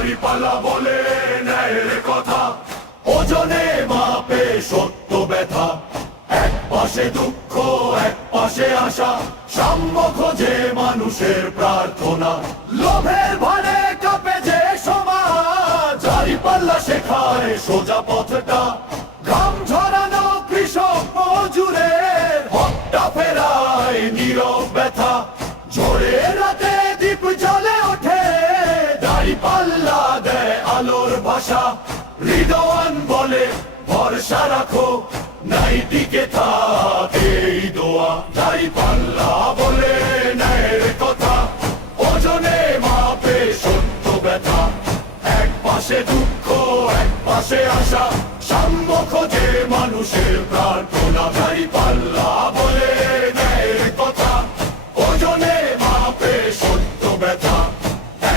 দাঁড়িপাল্লা বলে ন্যায়ের কথা, ওজনে মাপে সত্য ব্যথা। এক পাশে দুঃখ, এক পাশে আশা, সাম্য খোঁজে মানুষের প্রার্থনা। লোভের ভারে কাঁপে যে সমাজ, দাঁড়িপাল্লা শেখায় সোজা পথটা। ঘাম ঝরানো কৃষক মজুরের হকটা ফেরায় নীরব ব্যথা। ঝড়ে রাতে দ্বীপ জ্বলে ওঠে, দাঁড়িপাল্লা দেয় আলোর ভাষা। হৃদয়ান বলে ভরসা রাখো, নাই টিকে থাকে এই দোয়া। দাঁড়িপাল্লা বলে ন্যায়ের কথা, ওজনে মাপে সত্য ব্যথা। এক পাশে দুঃখ, এক পাশে আশা, সাম্য খোঁজে মানুষের প্রার্থনা। দাঁড়িপাল্লা বলে ন্যায়ের কথা, ওজনে মাপে সত্য ব্যথা।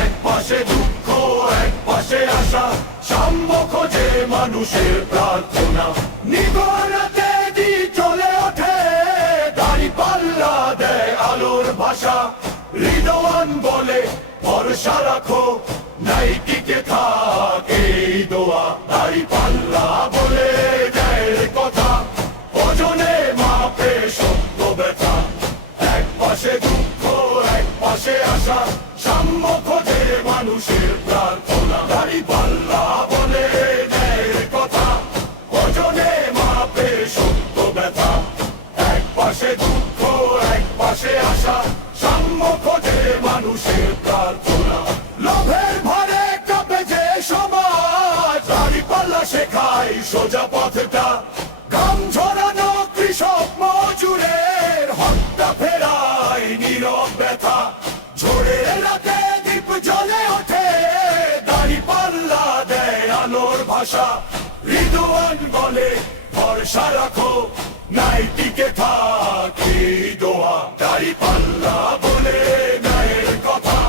এক পাশে দুঃখ, এক পাশে আশা, সাম্য খোঁজে মানুষের প্রার্থনা। নিগড়াতে দ্বীপ জ্বলে ওঠে, দাঁড়িপাল্লা দেয় আলোর ভাষা। হৃদয়ান বলে ভরসা রাখো, নাই টিকে থাকে এই দোয়া। দাঁড়িপাল্লা বলে ন্যায়ের কথা, ওজনে মাপে সত্য ব্যথা। এক পাশে দুঃখ, এক পাশে আশা, সাম্য খোঁজে মানুষের প্রার্থনা। দাঁড়িপাল্লা বলে ন্যায়ের কথা, ওজনে মাপে সত্য ব্যথা। এক পাশে দুঃখ, এক পাশে আশা, সাম্য খোঁজে মানুষের প্রার্থনা। লোভের ভারে কাঁপে যে সমাজ, দাঁড়িপাল্লা শেখায় সোজা পথটা। ঘাম ঝরানো কৃষক মজুরের হকটা ফেরায় নীরব ব্যথা। ঝড়ের রাতে দ্বীপ জ্বলে ওঠে, দাঁড়িপাল্লা দেয় আলোর ভাষা। হৃদয়ান বলে ভরসা রাখো, নাই টিকে থাকে এই দোয়া। দাঁড়িপাল্লা বলে ন্যায়ের কথা,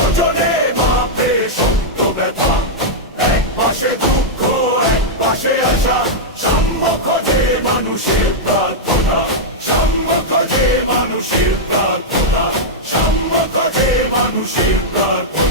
ওজনে মাপে সত্য ব্যথা। এক পাশে দুঃখ, এক পাশে আশা, সাম্য খোঁজে মানুষের প্রার্থনা। সাম্য খোঁজে মানুষের প্রার্থনা, সাম্য খোঁজে মানুষের প্রার্থনা।